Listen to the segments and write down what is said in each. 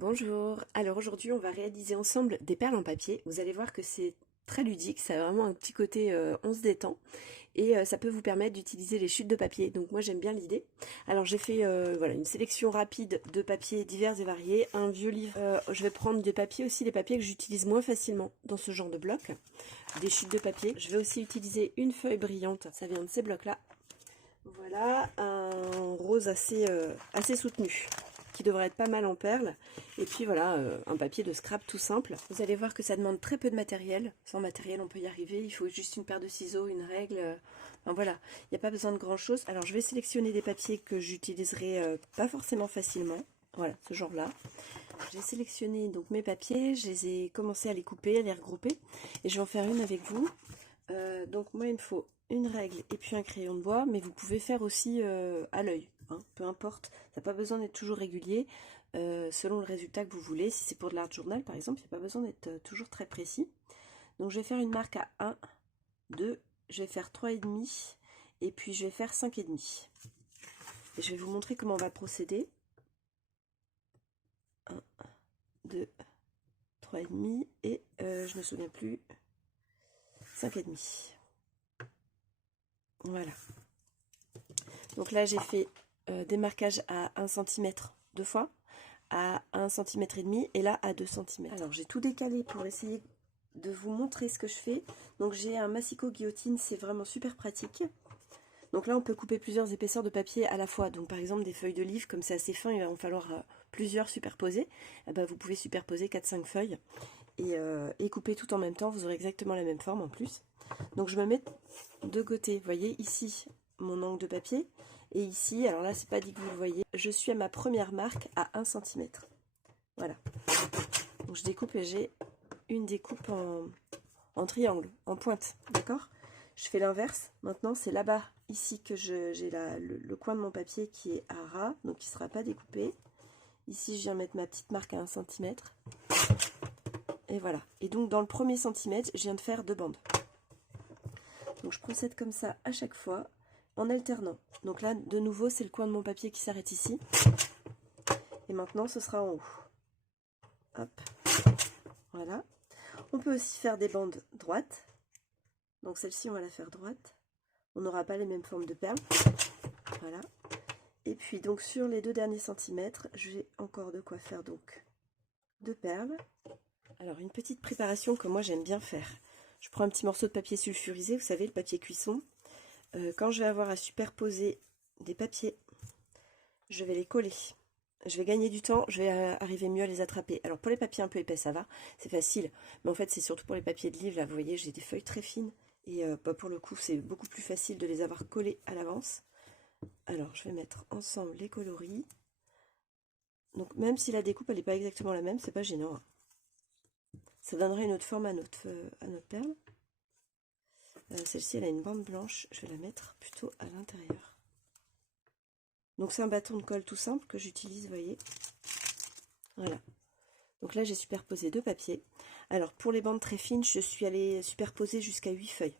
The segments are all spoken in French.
Bonjour, alors aujourd'hui on va réaliser ensemble des perles en papier. Vous allez voir que c'est très ludique, ça a vraiment un petit côté on se détend et ça peut vous permettre d'utiliser les chutes de papier. Donc moi j'aime bien l'idée. Alors j'ai fait voilà, une sélection rapide de papiers divers et variés, un vieux livre. Je vais prendre des papiers aussi, des papiers que j'utilise moins facilement dans ce genre de bloc, des chutes de papier. Je vais aussi utiliser une feuille brillante, ça vient de ces blocs là. Voilà, un rose assez soutenu, qui devrait être pas mal en perles. Et puis voilà, un papier de scrap tout simple. Vous allez voir que ça demande très peu de matériel. Sans matériel, on peut y arriver. Il faut juste une paire de ciseaux, une règle. Enfin voilà, il n'y a pas besoin de grand chose. Alors je vais sélectionner des papiers que j'utiliserai pas forcément facilement. Voilà, ce genre-là. J'ai sélectionné donc mes papiers, je les ai commencé à les couper, à les regrouper. Et je vais en faire une avec vous. Donc moi il me faut une règle et puis un crayon de bois, mais vous pouvez faire aussi à l'œil, hein, peu importe, ça n'a pas besoin d'être toujours régulier, selon le résultat que vous voulez. Si c'est pour de l'art journal par exemple, il n'y a pas besoin d'être toujours très précis. Donc je vais faire une marque à 1, 2, je vais faire 3,5 et puis je vais faire 5,5. Et je vais vous montrer comment on va procéder. 1, 2, 3,5 et je me souviens plus, 5,5. Voilà. Donc là, j'ai fait des marquages à 1 cm deux fois, à 1 cm et demi et là à 2 cm. Alors j'ai tout décalé pour essayer de vous montrer ce que je fais. Donc j'ai un massicot guillotine, c'est vraiment super pratique. Donc là, on peut couper plusieurs épaisseurs de papier à la fois. Donc par exemple, des feuilles de livre, comme c'est assez fin, il va en falloir plusieurs superposés. Eh ben, vous pouvez superposer 4-5 feuilles et couper tout en même temps. Vous aurez exactement la même forme en plus. Donc je me mets de côté, vous voyez ici mon angle de papier, et ici, alors là c'est pas dit que vous le voyez, je suis à ma première marque à 1 cm. Voilà. Donc je découpe et j'ai une découpe en triangle, en pointe, d'accord? Je fais l'inverse, maintenant c'est là-bas, ici que j'ai le coin de mon papier qui est à ras, donc qui ne sera pas découpé. Ici je viens mettre ma petite marque à 1 cm. Et voilà. Et donc dans le premier centimètre, je viens de faire 2 bandes. Donc je procède comme ça à chaque fois, en alternant. Donc là, de nouveau, c'est le coin de mon papier qui s'arrête ici. Et maintenant, ce sera en haut. Hop. Voilà. On peut aussi faire des bandes droites. Donc celle-ci, on va la faire droite. On n'aura pas les mêmes formes de perles. Voilà. Et puis, donc sur les 2 derniers centimètres, j'ai encore de quoi faire donc 2 perles. Alors, une petite préparation que moi, j'aime bien faire. Je prends un petit morceau de papier sulfurisé, vous savez, le papier cuisson. Quand je vais avoir à superposer des papiers, je vais les coller. Je vais gagner du temps, je vais arriver mieux à les attraper. Alors pour les papiers un peu épais, ça va, c'est facile. Mais en fait, c'est surtout pour les papiers de livre. Là, vous voyez, j'ai des feuilles très fines. Et pour le coup, c'est beaucoup plus facile de les avoir collés à l'avance. Alors, je vais mettre ensemble les coloris. Donc même si la découpe, elle n'est pas exactement la même, c'est pas gênant, hein. Ça donnerait une autre forme à notre perle. Celle-ci, elle a une bande blanche. Je vais la mettre plutôt à l'intérieur. Donc c'est un bâton de colle tout simple que j'utilise, vous voyez. Voilà. Donc là, j'ai superposé 2 papiers. Alors pour les bandes très fines, je suis allée superposer jusqu'à 8 feuilles.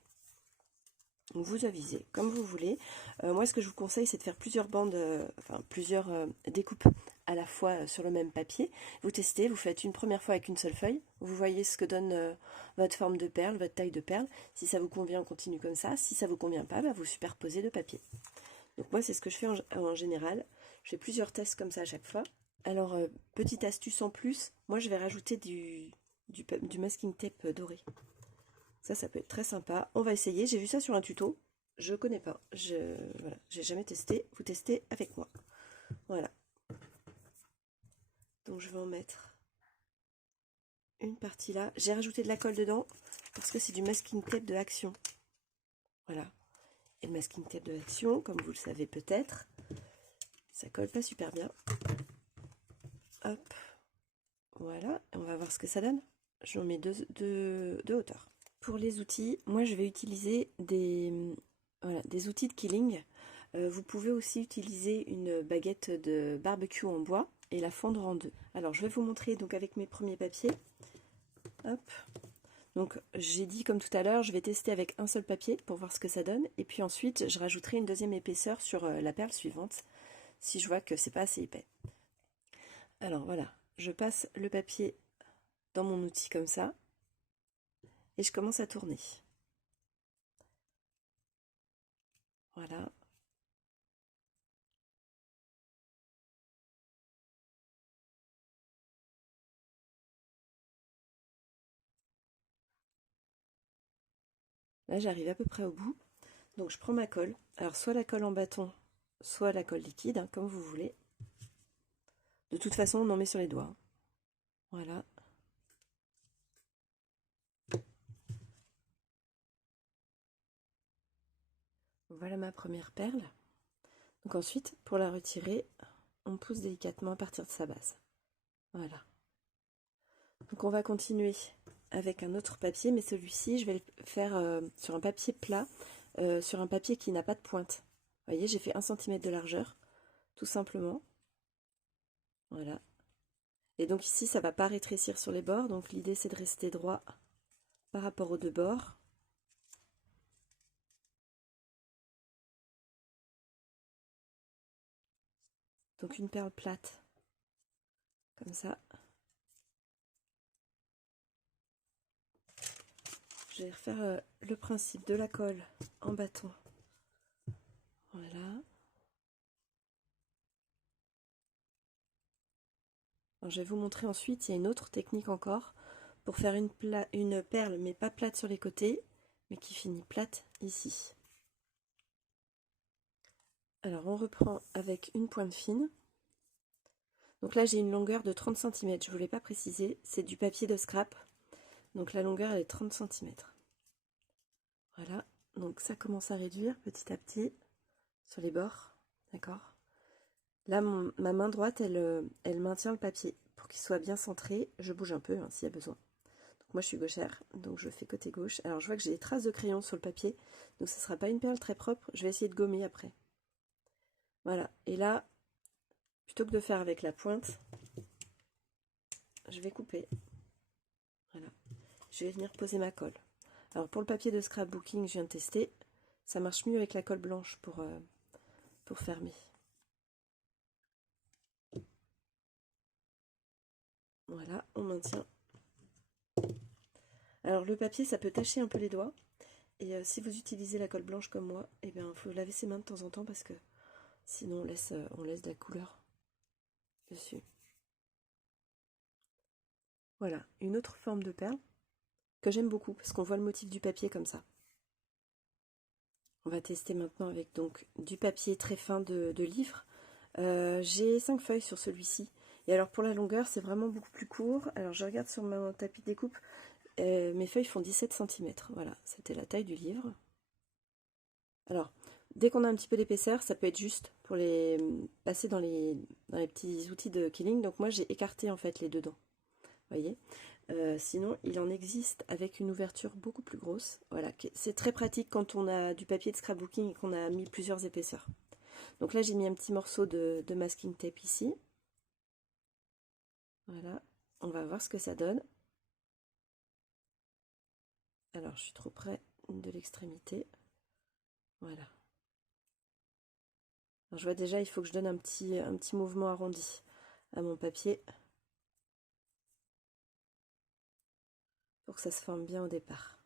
Donc vous avisez comme vous voulez. Moi, ce que je vous conseille, c'est de faire plusieurs bandes, plusieurs découpes à la fois sur le même papier. Vous testez, vous faites une première fois avec une seule feuille. Vous voyez ce que donne votre forme de perle, votre taille de perle. Si ça vous convient, on continue comme ça. Si ça vous convient pas, bah, vous superposez 2 papiers. Donc moi, c'est ce que je fais en général. Je fais plusieurs tests comme ça à chaque fois. Alors, petite astuce en plus, moi je vais rajouter du masking tape doré. Ça peut être très sympa. On va essayer. J'ai vu ça sur un tuto. Je connais pas. Voilà, j'ai jamais testé. Vous testez avec moi. Voilà. Donc je vais en mettre une partie là. J'ai rajouté de la colle dedans parce que c'est du masking tape de Action. Voilà. Et le masking tape de Action, comme vous le savez peut-être, ça colle pas super bien. Hop. Voilà. On va voir ce que ça donne. J'en mets deux hauteurs. Pour les outils, moi je vais utiliser des outils de killing. Vous pouvez aussi utiliser une baguette de barbecue en bois et la fendre en 2. Alors je vais vous montrer donc avec mes premiers papiers. Hop. Donc j'ai dit comme tout à l'heure, je vais tester avec un seul papier pour voir ce que ça donne. Et puis ensuite je rajouterai une deuxième épaisseur sur la perle suivante si je vois que c'est pas assez épais. Alors voilà, je passe le papier dans mon outil comme ça et je commence à tourner. Voilà. Là, j'arrive à peu près au bout. Donc, je prends ma colle. Alors, soit la colle en bâton, soit la colle liquide, hein, comme vous voulez. De toute façon, on en met sur les doigts. Voilà. Voilà ma première perle. Donc ensuite, pour la retirer, on pousse délicatement à partir de sa base. Voilà. Donc on va continuer avec un autre papier, mais celui-ci, je vais le faire sur un papier plat, sur un papier qui n'a pas de pointe. Vous voyez, j'ai fait 1 cm de largeur, tout simplement. Voilà. Et donc ici, ça ne va pas rétrécir sur les bords, donc l'idée c'est de rester droit par rapport aux deux bords. Donc une perle plate, comme ça. Je vais refaire le principe de la colle en bâton. Voilà. Alors, je vais vous montrer ensuite, il y a une autre technique encore pour faire une perle, mais pas plate sur les côtés, mais qui finit plate ici. Alors on reprend avec une pointe fine. Donc là j'ai une longueur de 30 cm, je ne vous l'ai pas précisé, c'est du papier de scrap. Donc la longueur elle est 30 cm. Voilà, donc ça commence à réduire petit à petit sur les bords, d'accord. Là ma main droite elle maintient le papier pour qu'il soit bien centré, je bouge un peu hein, s'il y a besoin. Donc moi je suis gauchère, donc je fais côté gauche. Alors je vois que j'ai des traces de crayon sur le papier, donc ce ne sera pas une perle très propre, je vais essayer de gommer après. Voilà, et là, plutôt que de faire avec la pointe, je vais couper. Voilà, je vais venir poser ma colle. Alors pour le papier de scrapbooking, je viens de tester, ça marche mieux avec la colle blanche pour fermer. Voilà, on maintient. Alors le papier, ça peut tacher un peu les doigts, et si vous utilisez la colle blanche comme moi, eh bien, il faut laver ses mains de temps en temps parce que sinon on laisse de la couleur dessus. Voilà, une autre forme de perle que j'aime beaucoup parce qu'on voit le motif du papier comme ça. On va tester maintenant avec donc du papier très fin de livre. J'ai 5 feuilles sur celui-ci. Et alors pour la longueur, c'est vraiment beaucoup plus court. Alors je regarde sur mon tapis de découpe. Mes feuilles font 17 cm. Voilà, c'était la taille du livre. Alors, dès qu'on a un petit peu d'épaisseur, ça peut être juste pour les passer dans les petits outils de killing. Donc moi j'ai écarté en fait les deux dents. Vous voyez, sinon il en existe avec une ouverture beaucoup plus grosse. Voilà, c'est très pratique quand on a du papier de scrapbooking et qu'on a mis plusieurs épaisseurs. Donc là j'ai mis un petit morceau de masking tape ici. Voilà, on va voir ce que ça donne. Alors je suis trop près de l'extrémité. Voilà. Alors, je vois déjà il faut que je donne un petit mouvement arrondi à mon papier pour que ça se forme bien au départ.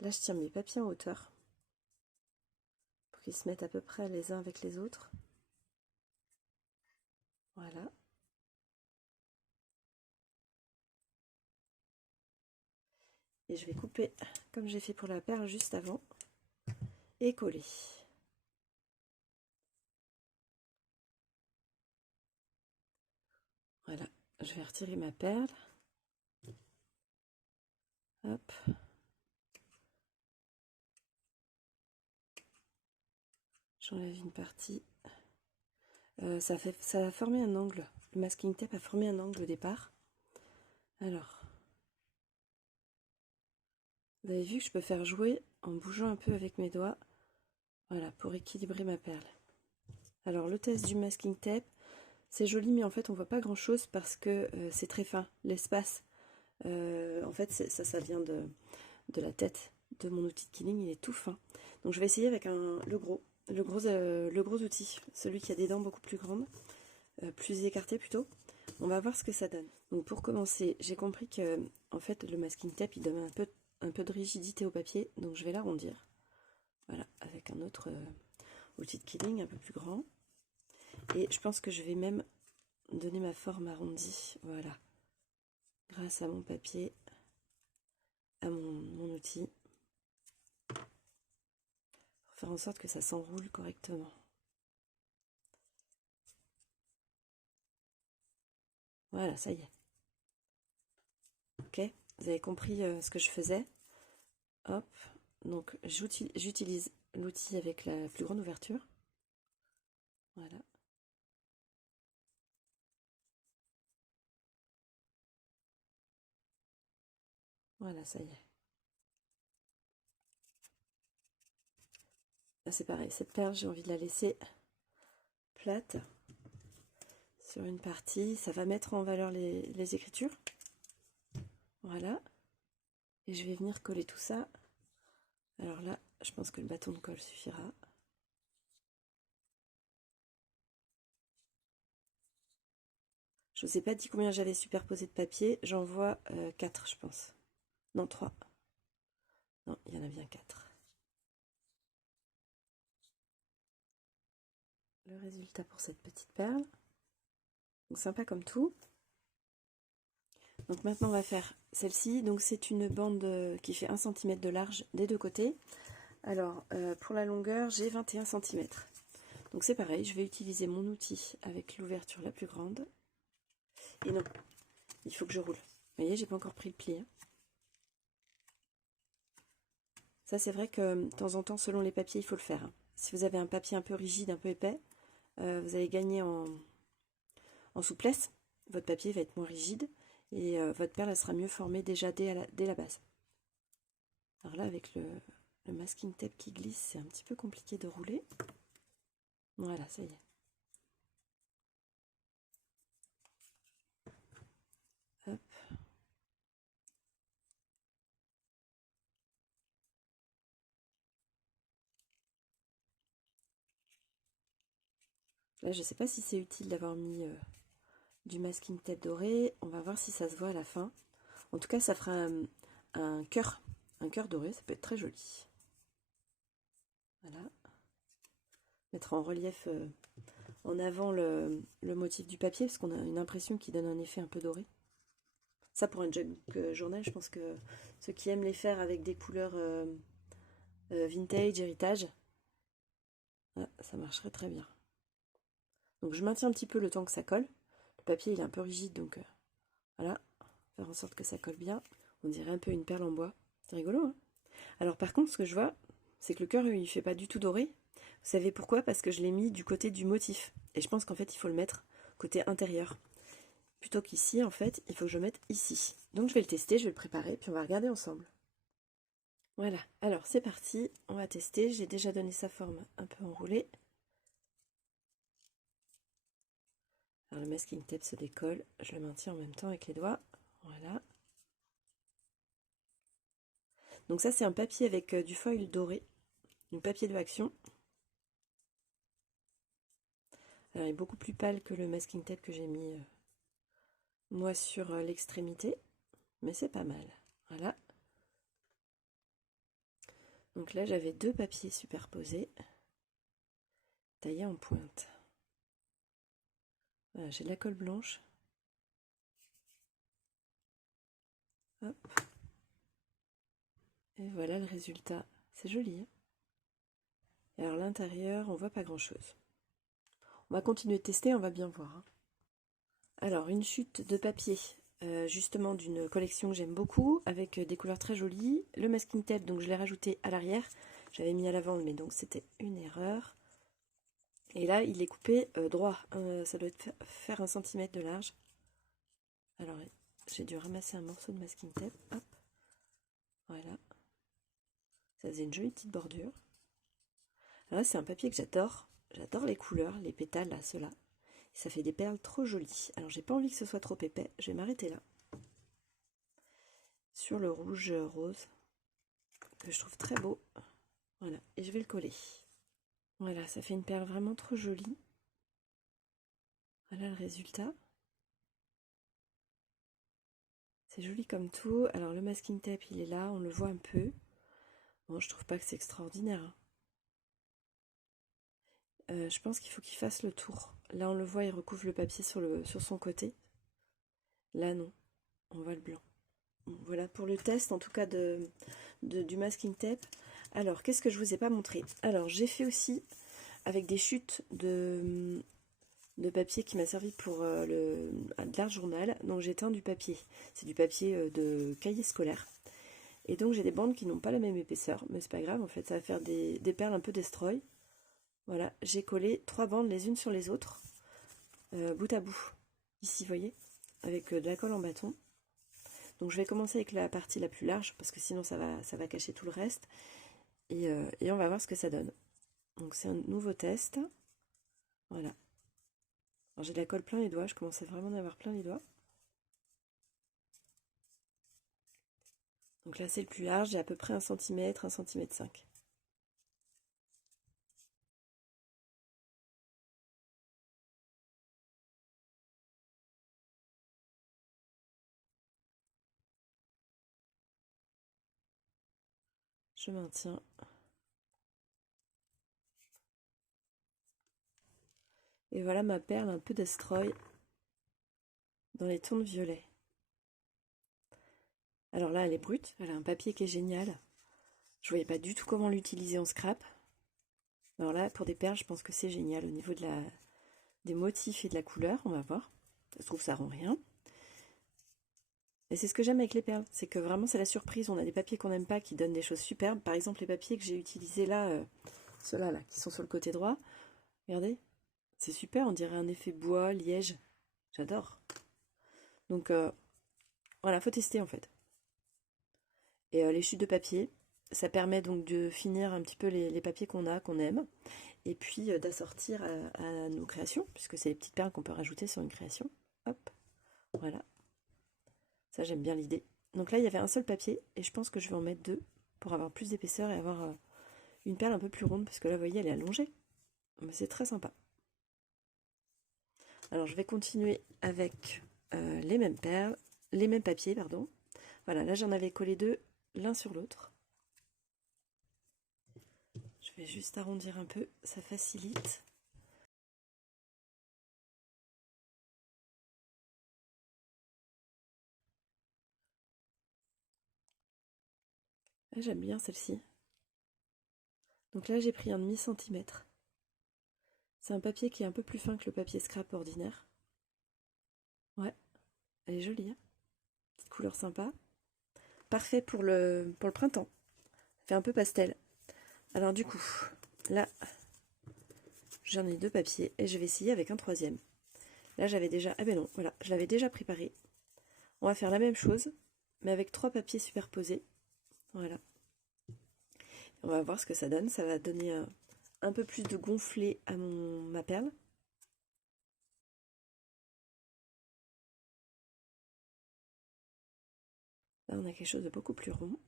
Là je tiens mes papiers en hauteur pour qu'ils se mettent à peu près les uns avec les autres. Voilà. Et je vais couper comme j'ai fait pour la perle juste avant et coller. Voilà, je vais retirer ma perle. Hop. J'enlève une partie. Ça a formé un angle. Le masking tape a formé un angle au départ. Alors, vous avez vu que je peux faire jouer en bougeant un peu avec mes doigts. Voilà, pour équilibrer ma perle. Alors, le test du masking tape, c'est joli, mais en fait, on voit pas grand chose parce que c'est très fin. L'espace, en fait, ça vient de la tête de mon outil de killing, il est tout fin. Donc, je vais essayer avec le gros. le gros outil, celui qui a des dents beaucoup plus grandes, plus écartées plutôt. On va voir ce que ça donne. Donc pour commencer, j'ai compris que en fait le masking tape il donne un peu de rigidité au papier, donc je vais l'arrondir. Voilà, avec un autre outil de killing un peu plus grand. Et je pense que je vais même donner ma forme arrondie, voilà, grâce à mon papier, à mon outil, pour faire en sorte que ça s'enroule correctement. Voilà, ça y est. Ok, vous avez compris ce que je faisais. Hop, donc j'utilise l'outil avec la plus grande ouverture. Voilà. Voilà, ça y est. Là, c'est pareil, cette perle, j'ai envie de la laisser plate sur une partie. Ça va mettre en valeur les écritures. Voilà. Et je vais venir coller tout ça. Alors là, je pense que le bâton de colle suffira. Je ne vous ai pas dit combien j'avais superposé de papier. J'en vois 4, je pense. Non, 3. Non, il y en a bien 4. Le résultat pour cette petite perle. Donc sympa comme tout. Donc maintenant on va faire celle-ci. Donc c'est une bande qui fait 1 cm de large des deux côtés. Alors pour la longueur j'ai 21 cm. Donc c'est pareil, je vais utiliser mon outil avec l'ouverture la plus grande. Et non, il faut que je roule. Vous voyez, j'ai pas encore pris le pli. Hein. Ça c'est vrai que de temps en temps selon les papiers il faut le faire. Hein. Si vous avez un papier un peu rigide, un peu épais, vous allez gagner en souplesse. Votre papier va être moins rigide et votre perle elle sera mieux formée déjà dès la base. Alors là avec le masking tape qui glisse, c'est un petit peu compliqué de rouler. Voilà, ça y est. Hop. Là, je ne sais pas si c'est utile d'avoir mis du masking tape doré. On va voir si ça se voit à la fin. En tout cas, ça fera un cœur doré. Ça peut être très joli. Voilà. Mettre en relief en avant le motif du papier parce qu'on a une impression qui donne un effet un peu doré. Ça, pour un junk journal, je pense que ceux qui aiment les faire avec des couleurs vintage, héritage, ça marcherait très bien. Donc je maintiens un petit peu le temps que ça colle. Le papier il est un peu rigide donc voilà, faire en sorte que ça colle bien. On dirait un peu une perle en bois. C'est rigolo hein. Alors par contre ce que je vois c'est que le cœur il fait pas du tout doré. Vous savez pourquoi? Parce que je l'ai mis du côté du motif. Et je pense qu'en fait il faut le mettre côté intérieur. Plutôt qu'ici en fait il faut que je le mette ici. Donc je vais le tester, je vais le préparer puis on va regarder ensemble. Voilà, alors c'est parti, on va tester. J'ai déjà donné sa forme un peu enroulée. Alors le masking tape se décolle, je le maintiens en même temps avec les doigts. Voilà. Donc ça c'est un papier avec du foil doré, un papier de action. Alors il est beaucoup plus pâle que le masking tape que j'ai mis moi sur l'extrémité, mais c'est pas mal. Voilà. Donc là j'avais 2 papiers superposés, taillés en pointe. Voilà, j'ai de la colle blanche. Hop. Et voilà le résultat. C'est joli. Hein, et alors l'intérieur, on voit pas grand chose. On va continuer de tester, on va bien voir. Hein. Alors une chute de papier, justement d'une collection que j'aime beaucoup, avec des couleurs très jolies. Le masking tape, donc je l'ai rajouté à l'arrière. J'avais mis à l'avant, mais donc c'était une erreur. Et là, il est coupé droit. Ça doit faire 1 cm de large. Alors, j'ai dû ramasser un morceau de masking tape. Hop. Voilà. Ça faisait une jolie petite bordure. Alors là, c'est un papier que j'adore. J'adore les couleurs, les pétales, là, ceux-là. Ça fait des perles trop jolies. Alors, j'ai pas envie que ce soit trop épais. Je vais m'arrêter là. Sur le rouge rose, que je trouve très beau. Voilà. Et je vais le coller. Voilà, ça fait une perle vraiment trop jolie. Voilà le résultat. C'est joli comme tout. Alors le masking tape, il est là, on le voit un peu. Bon, je trouve pas que c'est extraordinaire, hein. Je pense qu'il faut qu'il fasse le tour. Là, on le voit, il recouvre le papier sur son côté. Là, non, on voit le blanc. Bon, voilà pour le test, en tout cas du masking tape. Alors, qu'est-ce que je vous ai pas montré? Alors, j'ai fait aussi avec des chutes de papier qui m'a servi pour de l'art journal. Donc, j'ai teint du papier. C'est du papier de cahier scolaire. Et donc, j'ai des bandes qui n'ont pas la même épaisseur, mais c'est pas grave, en fait, ça va faire des perles un peu destroy. Voilà, j'ai collé 3 bandes les unes sur les autres, bout à bout. Ici, vous voyez, avec de la colle en bâton. Donc je vais commencer avec la partie la plus large, parce que sinon ça va cacher tout le reste. Et on va voir ce que ça donne. Donc c'est un nouveau test. Voilà. Alors j'ai de la colle plein les doigts, je commençais vraiment à avoir plein les doigts. Donc là c'est le plus large, j'ai à peu près 1 cm, 1 cm 5. Je maintiens. Et voilà ma perle un peu destroy dans les tons de violet. Alors là elle est brute, elle a un papier qui est génial. Je voyais pas du tout comment l'utiliser en scrap. Alors là pour des perles je pense que c'est génial au niveau des motifs et de la couleur, on va voir. Ça se trouve ça rend rien. Et c'est ce que j'aime avec les perles, c'est que vraiment c'est la surprise. On a des papiers qu'on n'aime pas qui donnent des choses superbes. Par exemple les papiers que j'ai utilisés là, ceux-là là, qui sont sur le côté droit. Regardez, c'est super, on dirait un effet bois, liège. J'adore. Donc voilà, faut tester en fait. Et les chutes de papier, ça permet donc de finir un petit peu les papiers qu'on a, qu'on aime. Et puis d'assortir à nos créations, puisque c'est les petites perles qu'on peut rajouter sur une création. Hop, voilà. Ça, j'aime bien l'idée. Donc là, il y avait un seul papier, et je pense que je vais en mettre 2 pour avoir plus d'épaisseur et avoir une perle un peu plus ronde, parce que là, vous voyez, elle est allongée. Mais c'est très sympa. Alors, je vais continuer avec les mêmes perles, les mêmes papiers, pardon. Voilà, là, j'en avais collé 2, l'un sur l'autre. Je vais juste arrondir un peu, ça facilite. Ah, j'aime bien celle-ci. Donc là, j'ai pris un demi-centimètre. C'est un papier qui est un peu plus fin que le papier scrap ordinaire. Ouais, elle est jolie, hein, petite couleur sympa. Parfait pour le printemps. Fait un peu pastel. Alors du coup, là, j'en ai 2 papiers et je vais essayer avec un troisième. Là, j'avais déjà... Ah ben non, voilà, je l'avais déjà préparé. On va faire la même chose, mais avec 3 papiers superposés. Voilà. On va voir ce que ça donne. Ça va donner un peu plus de gonflé à ma perle. Là, on a quelque chose de beaucoup plus rond.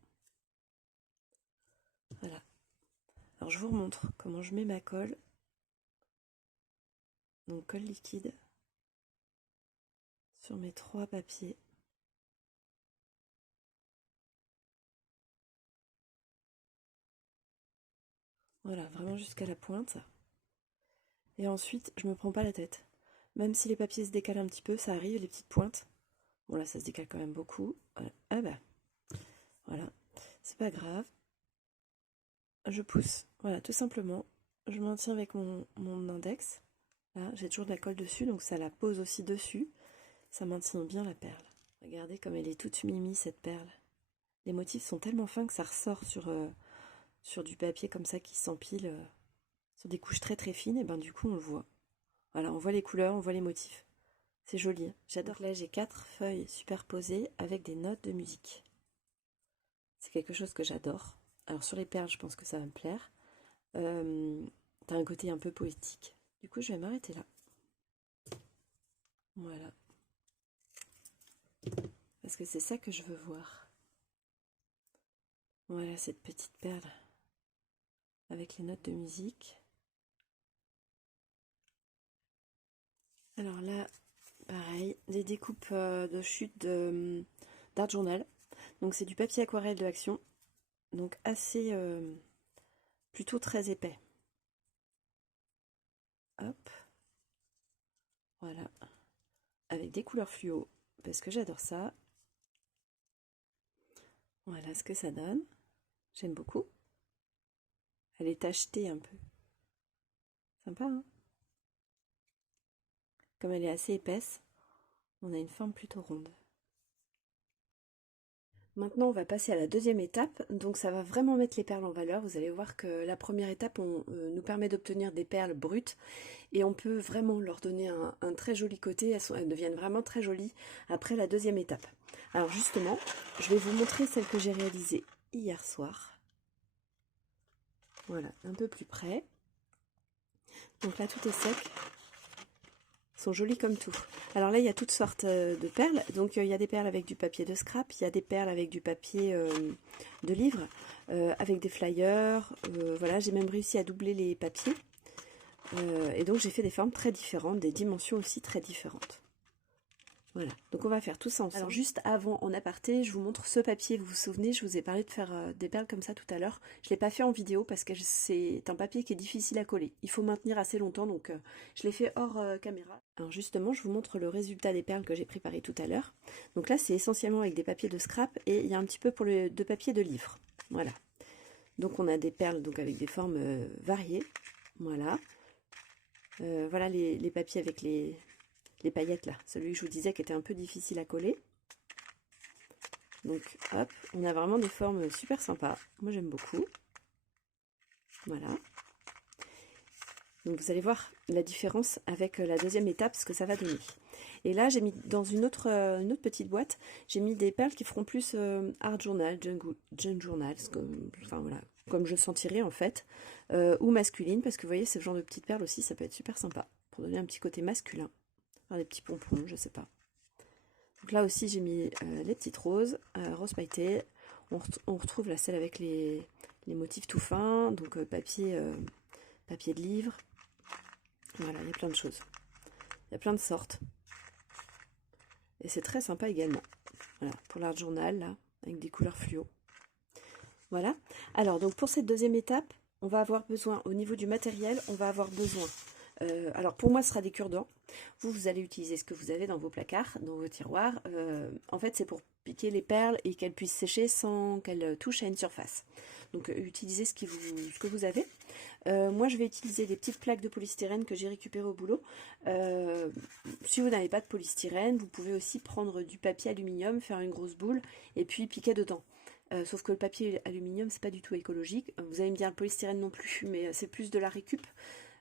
Voilà. Alors, je vous remontre comment je mets ma colle. Donc, colle liquide sur mes 3 papiers. Voilà, vraiment jusqu'à la pointe. Et ensuite, je me prends pas la tête. Même si les papiers se décalent un petit peu, ça arrive, les petites pointes. Bon là, ça se décale quand même beaucoup. Voilà. Ah bah, voilà. C'est pas grave. Je pousse. Voilà, tout simplement. Je maintiens avec mon index. Là, j'ai toujours de la colle dessus, donc ça la pose aussi dessus. Ça maintient bien la perle. Regardez comme elle est toute mimi, cette perle. Les motifs sont tellement fins que ça ressort sur du papier comme ça qui s'empile sur des couches très très fines. Et ben du coup, on le voit. Voilà, on voit les couleurs, on voit les motifs. C'est joli, hein. J'adore. Là, j'ai 4 feuilles superposées avec des notes de musique. C'est quelque chose que j'adore. Alors, sur les perles, je pense que ça va me plaire. T'as un côté un peu poétique. Du coup, je vais m'arrêter là. Voilà. Parce que c'est ça que je veux voir. Voilà, cette petite perle avec les notes de musique. Alors là, pareil, des découpes de chute d'Art Journal. Donc c'est du papier aquarelle de Action. Donc assez, plutôt très épais. Hop, voilà. Avec des couleurs fluo, parce que j'adore ça. Voilà ce que ça donne. J'aime beaucoup. Elle est tachetée un peu. Sympa, hein? Comme elle est assez épaisse, on a une forme plutôt ronde. Maintenant, on va passer à la deuxième étape. Donc, ça va vraiment mettre les perles en valeur. Vous allez voir que la première étape nous permet d'obtenir des perles brutes et on peut vraiment leur donner un très joli côté. Elles deviennent vraiment très jolies après la deuxième étape. Alors, justement, je vais vous montrer celle que j'ai réalisée hier soir. Voilà, un peu plus près. Donc là, tout est sec. Sont jolies comme tout. Alors là, il y a toutes sortes de perles. Donc il y a des perles avec du papier de scrap, il y a des perles avec du papier de livre, avec des flyers. Voilà, j'ai même réussi à doubler les papiers. Et donc j'ai fait des formes très différentes, des dimensions aussi très différentes. Voilà, donc on va faire tout ça ensemble. Alors juste avant, en aparté, je vous montre ce papier. Vous vous souvenez, je vous ai parlé de faire des perles comme ça tout à l'heure. Je ne l'ai pas fait en vidéo parce que c'est un papier qui est difficile à coller. Il faut maintenir assez longtemps, donc je l'ai fait hors caméra. Alors justement, je vous montre le résultat des perles que j'ai préparées tout à l'heure. Donc là, c'est essentiellement avec des papiers de scrap et il y a un petit peu pour de papier de livre. Voilà. Donc on a des perles donc avec des formes variées. Voilà. Voilà les papiers avec les paillettes là, celui que je vous disais qui était un peu difficile à coller. Donc hop, on a vraiment des formes super sympas. Moi j'aime beaucoup. Voilà. Donc vous allez voir la différence avec la deuxième étape, ce que ça va donner. Et là j'ai mis dans une autre petite boîte, j'ai mis des perles qui feront plus art journal, junk journal, enfin voilà, comme je sentirais en fait, ou masculine, parce que vous voyez ce genre de petites perles aussi, ça peut être super sympa, pour donner un petit côté masculin. Enfin, des petits pompons, je sais pas. Donc là aussi j'ai mis les petites roses, rose pailleté. On retrouve la celle avec les motifs tout fins, donc papier de livre. Voilà, il y a plein de choses. Il y a plein de sortes. Et c'est très sympa également. Voilà, pour l'art journal, là, avec des couleurs fluo. Voilà. Alors, donc pour cette deuxième étape, on va avoir besoin, au niveau du matériel, on va avoir besoin. Alors pour moi, ce sera des cure-dents. Vous allez utiliser ce que vous avez dans vos placards, dans vos tiroirs. En fait, c'est pour piquer les perles et qu'elles puissent sécher sans qu'elles touchent à une surface. Donc, utilisez ce que vous avez. Moi, je vais utiliser des petites plaques de polystyrène que j'ai récupérées au boulot. Si vous n'avez pas de polystyrène, vous pouvez aussi prendre du papier aluminium, faire une grosse boule et puis piquer dedans. Sauf que le papier aluminium, c'est pas du tout écologique. Vous allez me dire le polystyrène non plus, mais c'est plus de la récup.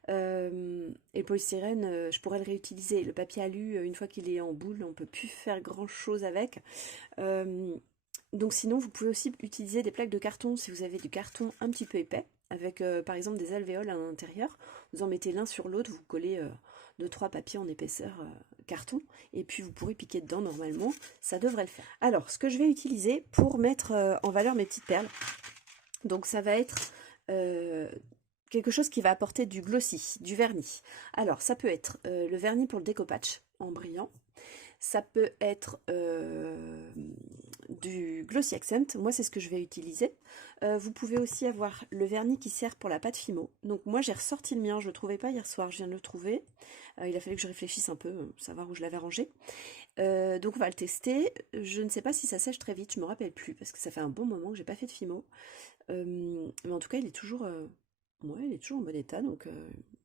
Et le polystyrène, je pourrais le réutiliser. Le papier alu, une fois qu'il est en boule, on ne peut plus faire grand chose avec. Donc sinon, vous pouvez aussi utiliser des plaques de carton si vous avez du carton un petit peu épais, avec par exemple des alvéoles à l'intérieur. Vous en mettez l'un sur l'autre, vous collez 2-3 papiers en épaisseur carton, et puis vous pourrez piquer dedans normalement, ça devrait le faire. Alors, ce que je vais utiliser pour mettre en valeur mes petites perles, donc ça va être quelque chose qui va apporter du glossy, du vernis. Alors, ça peut être le vernis pour le découpage en brillant. Ça peut être du Glossy Accent. Moi, c'est ce que je vais utiliser. Vous pouvez aussi avoir le vernis qui sert pour la pâte Fimo. Donc, moi, j'ai ressorti le mien. Je ne le trouvais pas hier soir. Je viens de le trouver. Il a fallu que je réfléchisse un peu, savoir où je l'avais rangé. Donc, on va le tester. Je ne sais pas si ça sèche très vite. Je ne me rappelle plus parce que ça fait un bon moment que j'ai pas fait de Fimo. Mais en tout cas, il est toujours... Ouais, il est toujours en bon état, donc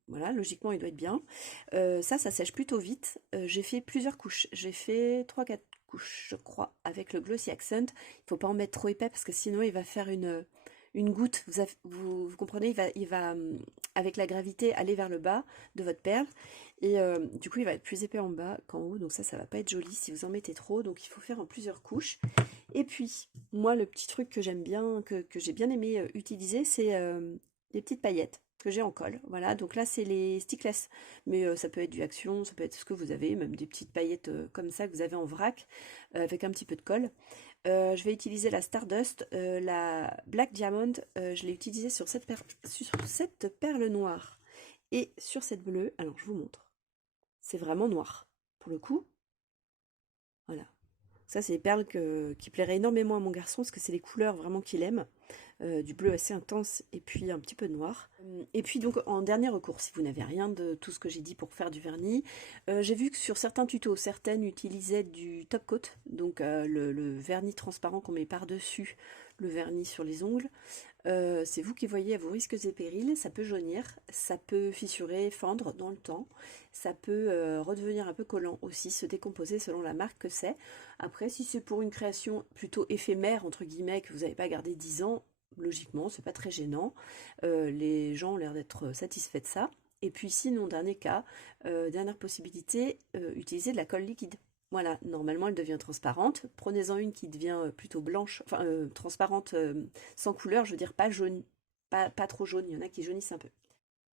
voilà, logiquement il doit être bien. Ça sèche plutôt vite. J'ai fait plusieurs couches. J'ai fait 3-4 couches, je crois, avec le Glossy Accent. Il faut pas en mettre trop épais parce que sinon il va faire une goutte. Vous comprenez, il va avec la gravité aller vers le bas de votre perle. Et du coup, il va être plus épais en bas qu'en haut. Donc ça va pas être joli si vous en mettez trop. Donc il faut faire en plusieurs couches. Et puis, moi, le petit truc que j'aime bien, que j'ai bien aimé utiliser, c'est des petites paillettes que j'ai en colle. Voilà, donc là, c'est les stickless. Mais ça peut être du Action, ça peut être ce que vous avez, même des petites paillettes comme ça que vous avez en vrac, avec un petit peu de colle. Je vais utiliser la Stardust, la Black Diamond, je l'ai utilisée sur cette perle noire et sur cette bleue. Alors, je vous montre. c'est vraiment noir. Pour le coup, voilà. Ça, c'est les perles qui plairaient énormément à mon garçon, parce que c'est les couleurs vraiment qu'il aime. Du bleu assez intense et puis un petit peu de noir. Et puis donc en dernier recours, si vous n'avez rien de tout ce que j'ai dit pour faire du vernis, j'ai vu que sur certains tutos, certaines utilisaient du top coat, donc le vernis transparent qu'on met par-dessus le vernis sur les ongles. C'est vous qui voyez à vos risques et périls, ça peut jaunir, ça peut fissurer, fendre dans le temps, ça peut redevenir un peu collant aussi, se décomposer selon la marque que c'est. Après, si c'est pour une création plutôt éphémère, entre guillemets, que vous n'avez pas gardé 10 ans, logiquement, c'est pas très gênant. Les gens ont l'air d'être satisfaits de ça. Et puis sinon, dernier cas, dernière possibilité, utiliser de la colle liquide. Voilà, normalement elle devient transparente. Prenez-en une qui devient plutôt blanche, enfin transparente sans couleur, je veux dire pas jaune, pas trop jaune, il y en a qui jaunissent un peu.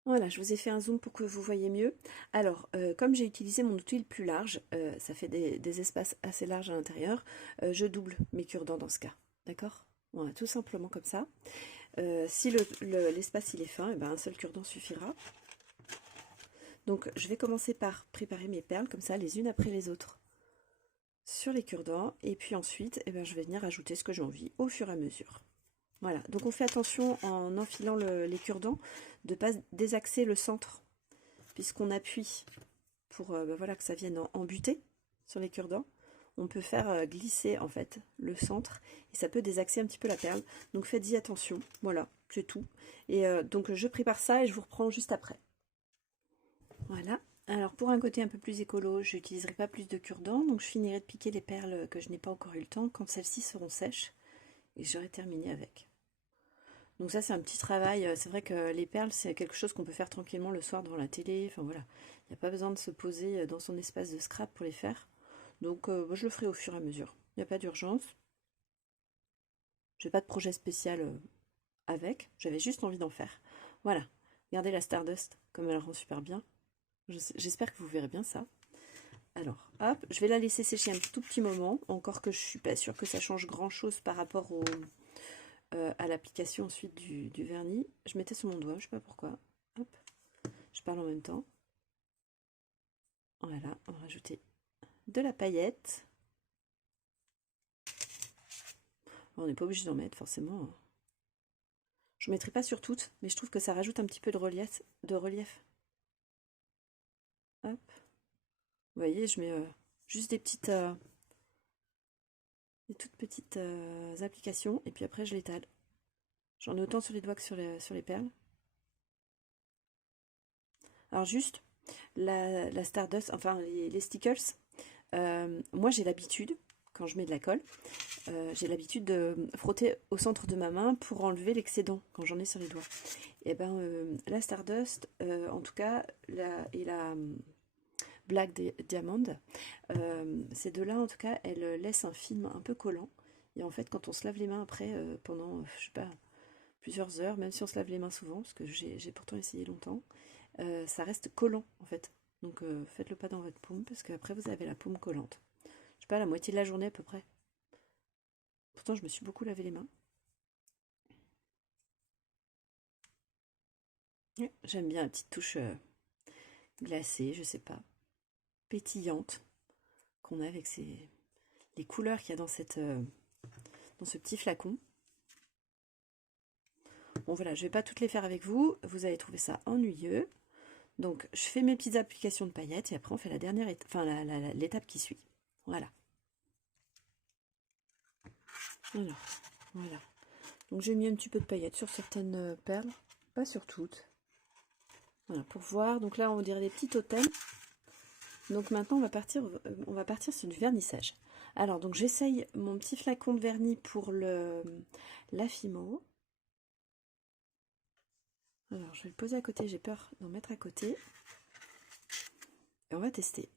Voilà, je vous ai fait un zoom pour que vous voyez mieux. Alors, comme j'ai utilisé mon outil le plus large, ça fait des espaces assez larges à l'intérieur, je double mes cure-dents dans ce cas, d'accord? Voilà, tout simplement comme ça. Si l'espace il est fin, et ben un seul cure-dent suffira. Donc, je vais commencer par préparer mes perles comme ça, les unes après les autres, sur les cure-dents, et puis ensuite, eh ben, je vais venir ajouter ce que j'ai envie au fur et à mesure. Voilà, donc on fait attention en enfilant les cure-dents de ne pas désaxer le centre, puisqu'on appuie pour ben voilà, que ça vienne en butée sur les cure-dents. On peut faire glisser en fait le centre et ça peut désaxer un petit peu la perle. Donc faites-y attention, voilà, c'est tout. Et donc je prépare ça et je vous reprends juste après. Voilà. Alors pour un côté un peu plus écolo, je n'utiliserai pas plus de cure-dents, donc je finirai de piquer les perles que je n'ai pas encore eu le temps quand celles-ci seront sèches et j'aurai terminé avec. Donc ça c'est un petit travail, c'est vrai que les perles c'est quelque chose qu'on peut faire tranquillement le soir devant la télé, enfin voilà, il n'y a pas besoin de se poser dans son espace de scrap pour les faire. Donc je le ferai au fur et à mesure, il n'y a pas d'urgence. J'ai pas de projet spécial avec, j'avais juste envie d'en faire. Voilà, regardez la Stardust comme elle rend super bien. J'espère que vous verrez bien ça. Alors, hop, je vais la laisser sécher un tout petit moment, encore que je suis pas sûre que ça change grand chose par rapport à l'application ensuite du vernis. Je mettais sur mon doigt, je sais pas pourquoi. Hop, je parle en même temps. Voilà, on va rajouter de la paillette. On n'est pas obligé d'en mettre forcément. Je ne mettrai pas sur toutes, mais je trouve que ça rajoute un petit peu de relief. Hop. Vous voyez, je mets juste des toutes petites applications, et puis après je l'étale. J'en ai autant sur les doigts que sur les perles. Alors juste, la Stardust, enfin les stickers, moi j'ai l'habitude, quand je mets de la colle, j'ai l'habitude de frotter au centre de ma main pour enlever l'excédent quand j'en ai sur les doigts. Et ben la Stardust, en tout cas, et la Black Diamond, ces deux-là, en tout cas, elles laissent un film un peu collant. Et en fait, quand on se lave les mains après, pendant, je sais pas, plusieurs heures, même si on se lave les mains souvent, parce que j'ai pourtant essayé longtemps, ça reste collant en fait. Donc faites-le pas dans votre paume, parce qu'après vous avez la paume collante. Je sais pas, la moitié de la journée à peu près. Pourtant, je me suis beaucoup lavé les mains. Ouais, j'aime bien la petite touche glacée, je sais pas, pétillante qu'on a avec les couleurs qu'il y a dans ce petit flacon. Bon voilà, je vais pas toutes les faire avec vous, vous allez trouver ça ennuyeux. Donc je fais mes petites applications de paillettes et après on fait la dernière étape, enfin l'étape qui suit. Voilà. Alors, voilà. Donc j'ai mis un petit peu de paillettes sur certaines perles, pas sur toutes. Voilà, pour voir. Donc là on dirait des petits totems. Donc maintenant on va partir sur du vernissage. Alors donc j'essaye mon petit flacon de vernis pour la Fimo. Alors je vais le poser à côté, j'ai peur d'en mettre à côté. Et on va tester.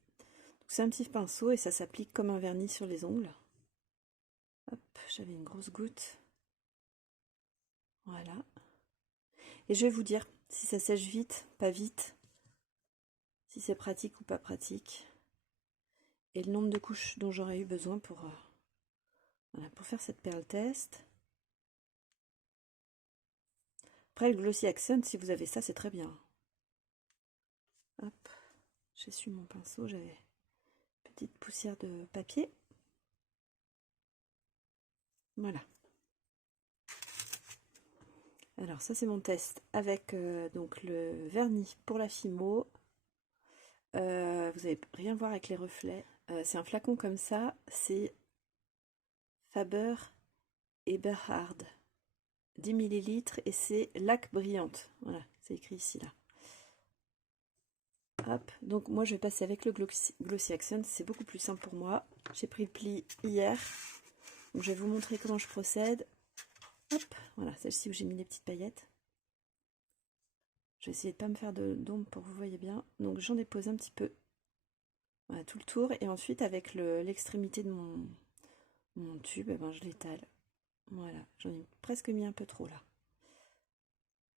C'est un petit pinceau et ça s'applique comme un vernis sur les ongles. Hop, j'avais une grosse goutte. Voilà. Et je vais vous dire si ça sèche vite, pas vite, si c'est pratique ou pas pratique, et le nombre de couches dont j'aurais eu besoin voilà, pour faire cette perle test. Après, le Glossy Accent, si vous avez ça, c'est très bien. Hop, j'essuie mon pinceau, j'avais une petite poussière de papier. Voilà. Alors ça c'est mon test avec donc le vernis pour la Fimo. Vous n'allez rien voir avec les reflets. C'est un flacon comme ça, c'est Faber Eberhard, 10 ml et c'est laque brillante. Voilà, c'est écrit ici là. Hop, donc moi je vais passer avec le Glossy Accent, c'est beaucoup plus simple pour moi. J'ai pris le pli hier, donc je vais vous montrer comment je procède. Hop, voilà, celle-ci où j'ai mis les petites paillettes. Je vais essayer de ne pas me faire d'ombre pour que vous voyez bien. Donc j'en dépose un petit peu. Voilà, tout le tour. Et ensuite, avec l'extrémité de mon tube, eh ben, je l'étale. Voilà, j'en ai presque mis un peu trop là.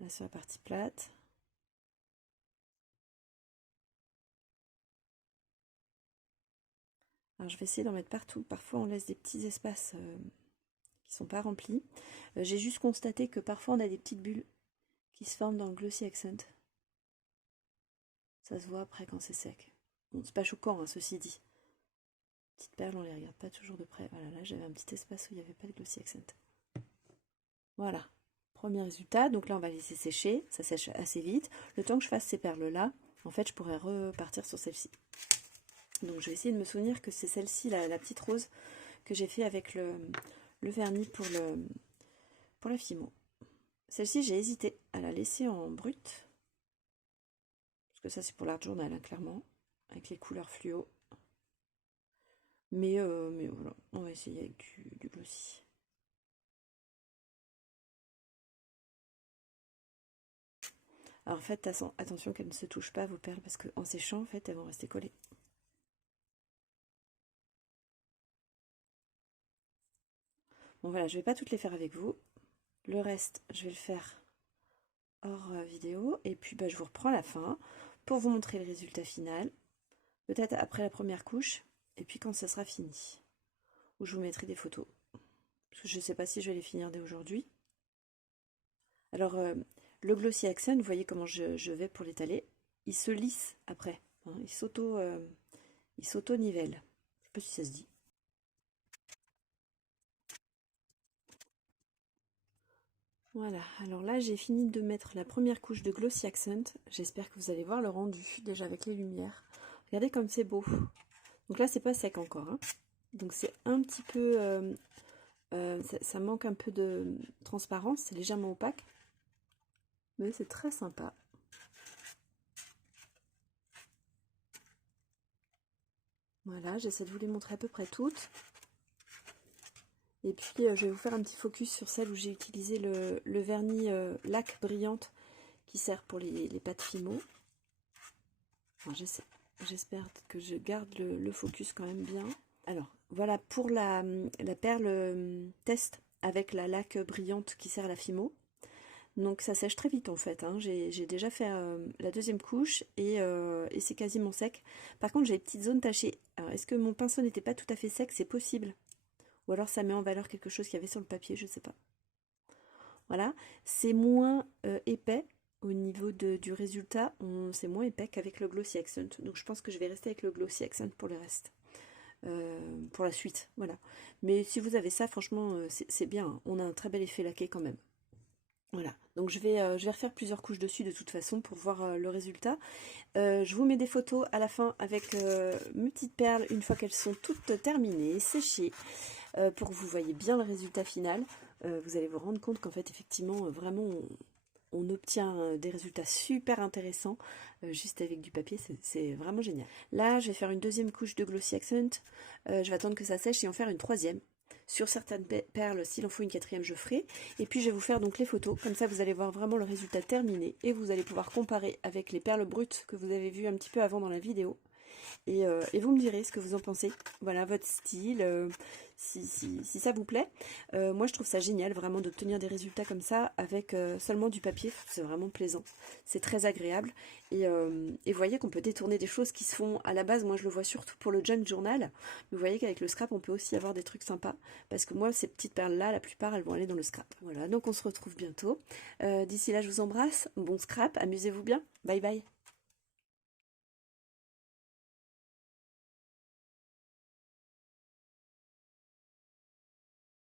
Là sur la partie plate. Alors je vais essayer d'en mettre partout. Parfois on laisse des petits espaces qui sont pas remplis. J'ai juste constaté que parfois on a des petites bulles qui se forment dans le Glossy Accent. Ça se voit après quand c'est sec. Bon, c'est pas choquant, hein, ceci dit. Petites perles, on les regarde pas toujours de près. Voilà, là j'avais un petit espace où il n'y avait pas de Glossy Accent. Voilà, premier résultat. Donc là on va laisser sécher, ça sèche assez vite. Le temps que je fasse ces perles là, en fait je pourrais repartir sur celle-ci. Donc je vais essayer de me souvenir que c'est celle-ci, la petite rose, que j'ai fait avec le vernis pour la Fimo. Celle-ci j'ai hésité à la laisser en brut. Parce que ça c'est pour l'art journal, hein, clairement. Avec les couleurs fluo. Mais voilà, on va essayer avec du glossy. Alors faites attention qu'elles ne se touchent pas à vos perles parce qu'en séchant, en fait, elles vont rester collées. Bon voilà, je vais pas toutes les faire avec vous. Le reste, je vais le faire hors vidéo. Et puis bah, je vous reprends à la fin pour vous montrer le résultat final. Peut-être après la première couche. Et puis quand ça sera fini. Où je vous mettrai des photos. Parce que je ne sais pas si je vais les finir dès aujourd'hui. Alors, le Glossy Accent, vous voyez comment je vais pour l'étaler. Il se lisse après. Hein, il s'auto-nivelle. Je ne sais pas si ça se dit. Voilà, alors là j'ai fini de mettre la première couche de Glossy Accent. J'espère que vous allez voir le rendu déjà avec les lumières. Regardez comme c'est beau. Donc là c'est pas sec encore. Hein. Donc c'est un petit peu... ça manque un peu de transparence, c'est légèrement opaque. Mais c'est très sympa. Voilà, j'essaie de vous les montrer à peu près toutes. Et puis je vais vous faire un petit focus sur celle où j'ai utilisé le vernis laque brillante qui sert pour les pâtes Fimo. J'espère que je garde le focus quand même bien. Alors voilà pour la perle test avec la laque brillante qui sert à la Fimo. Donc ça sèche très vite en fait, hein. J'ai déjà fait la deuxième couche et c'est quasiment sec. Par contre j'ai des petites zones tachées. Alors est-ce que mon pinceau n'était pas tout à fait sec? C'est possible. Ou alors ça met en valeur quelque chose qu'il y avait sur le papier, je ne sais pas. Voilà, c'est moins épais au niveau du résultat, c'est moins épais qu'avec le Glossy Accent. Donc je pense que je vais rester avec le Glossy Accent pour le reste. Pour la suite, voilà. Mais si vous avez ça, franchement, c'est bien. Hein. On a un très bel effet laqué quand même. Voilà, donc je vais refaire plusieurs couches dessus de toute façon pour voir le résultat. Je vous mets des photos à la fin avec mes petites perles une fois qu'elles sont toutes terminées, séchées, pour que vous voyez bien le résultat final. Vous allez vous rendre compte qu'en fait effectivement vraiment on obtient des résultats super intéressants juste avec du papier, c'est vraiment génial. Là je vais faire une deuxième couche de Glossy Accent, je vais attendre que ça sèche et en faire une troisième. Sur certaines perles, s'il en faut une quatrième, je ferai. Et puis je vais vous faire donc les photos, comme ça vous allez voir vraiment le résultat terminé. Et vous allez pouvoir comparer avec les perles brutes que vous avez vues un petit peu avant dans la vidéo. Et vous me direz ce que vous en pensez. Voilà, votre style, si ça vous plaît. Moi je trouve ça génial vraiment d'obtenir des résultats comme ça avec seulement du papier. C'est vraiment plaisant. C'est très agréable. Et vous voyez qu'on peut détourner des choses qui se font à la base. Moi je le vois surtout pour le junk journal. Mais vous voyez qu'avec le scrap on peut aussi avoir des trucs sympas. Parce que moi ces petites perles là, la plupart elles vont aller dans le scrap. Voilà, donc on se retrouve bientôt. D'ici là je vous embrasse. Bon scrap, amusez-vous bien. Bye bye.